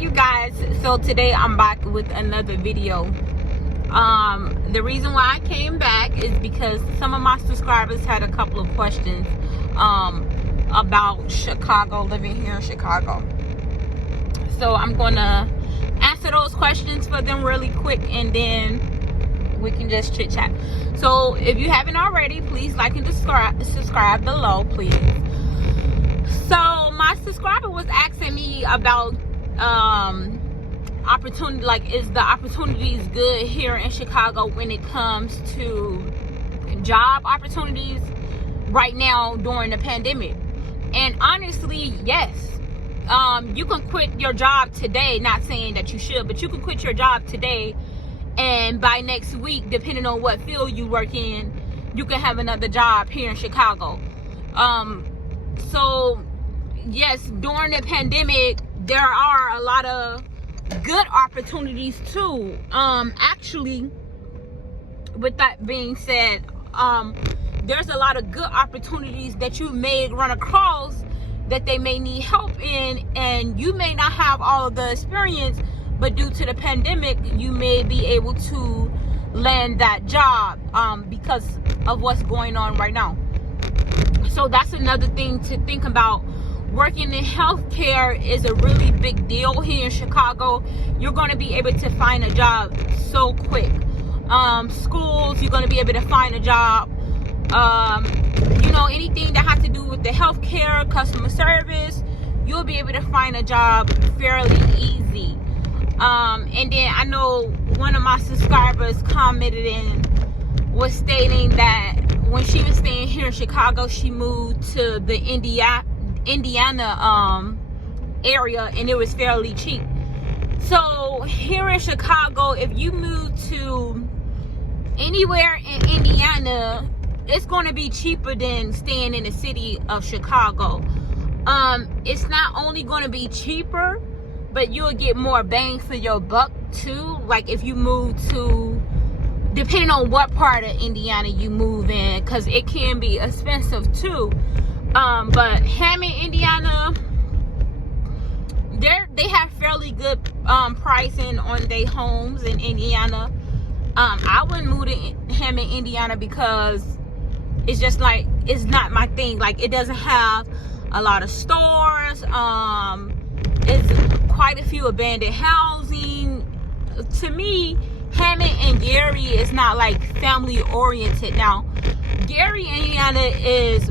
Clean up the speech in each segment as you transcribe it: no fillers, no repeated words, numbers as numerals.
you guys, so today I'm back with another video. The reason why I came back is because some of my subscribers had a couple of questions about Chicago, living here in Chicago. So I'm gonna answer those questions for them really quick, and then we can just chit chat. So if you haven't already, please like and subscribe below, please. So my subscriber was asking me about opportunity, like, is the opportunities good here in Chicago when it comes to job opportunities right now during the pandemic? And honestly, yes. You can quit your job today, not saying that you should, but you can quit your job today, and by next week, depending on what field you work in, you can have another job here in Chicago. So yes, during the pandemic, there are a lot of good opportunities too. Actually, with that being said, there's a lot of good opportunities that you may run across that they may need help in, and you may not have all of the experience, but due to the pandemic, you may be able to land that job because of what's going on right now. So that's another thing to think about. Working in healthcare is a really big deal here in Chicago. You're going to be able to find a job so quick. Schools, you're going to be able to find a job. You know, anything that has to do with the healthcare, customer service, you'll be able to find a job fairly easy. And then I know one of my subscribers commented and was stating that when she was staying here in Chicago, she moved to the Indiana area, and it was fairly cheap. So here in Chicago, if you move to anywhere in Indiana, it's going to be cheaper than staying in the city of Chicago. It's not only going to be cheaper, but you'll get more bang for your buck too. Like if you move to, depending on what part of Indiana you move in, because it can be expensive too. But Hammond, Indiana, they have fairly good pricing on their homes in Indiana. I wouldn't move to Hammond, Indiana, because it's just like, it's not my thing. Like, it doesn't have a lot of stores. It's quite a few abandoned housing. To me, Hammond and Gary is not like family oriented. Now, Gary, Indiana is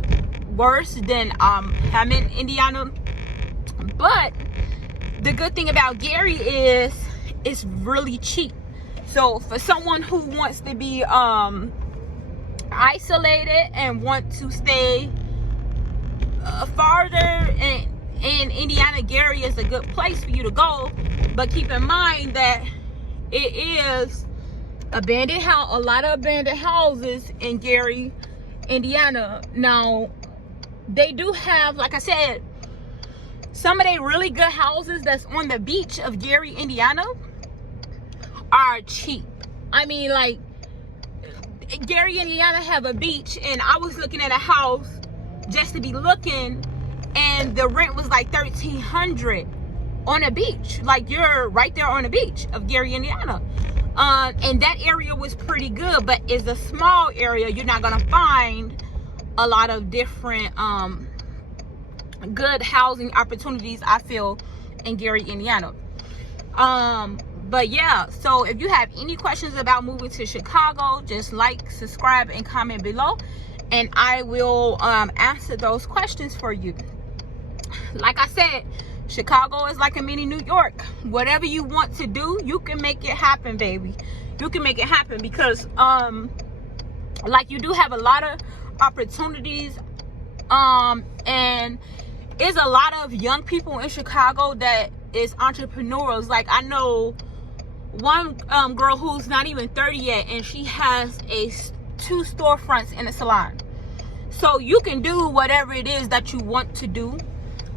worse than Hammond, Indiana, but the good thing about Gary is it's really cheap. So for someone who wants to be isolated and want to stay farther in Indiana, Gary is a good place for you to go. But keep in mind that it is a lot of abandoned houses in Gary, Indiana. Now, they do have, like I said, some of the really good houses that's on the beach of Gary, Indiana are cheap. I mean, like, Gary, Indiana have a beach, and I was looking at a house just to be looking, and the rent was like $1,300 on a beach. Like, you're right there on the beach of Gary, Indiana. And that area was pretty good, but it's a small area. You're not gonna find a lot of different good housing opportunities, I feel, in Gary, Indiana. But yeah, so if you have any questions about moving to Chicago, just like, subscribe, and comment below, and I will answer those questions for you. Like I said, Chicago is like a mini New York. Whatever you want to do, you can make it happen, baby. You can make it happen, because like, you do have a lot of opportunities, and there's a lot of young people in Chicago that is entrepreneurs. Like, I know one girl who's not even 30 yet, and she has 2 storefronts in a salon. So you can do whatever it is that you want to do,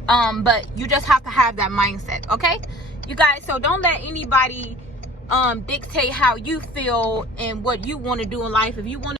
but you just have to have that mindset, okay, you guys? So don't let anybody dictate how you feel and what you want to do in life. If you want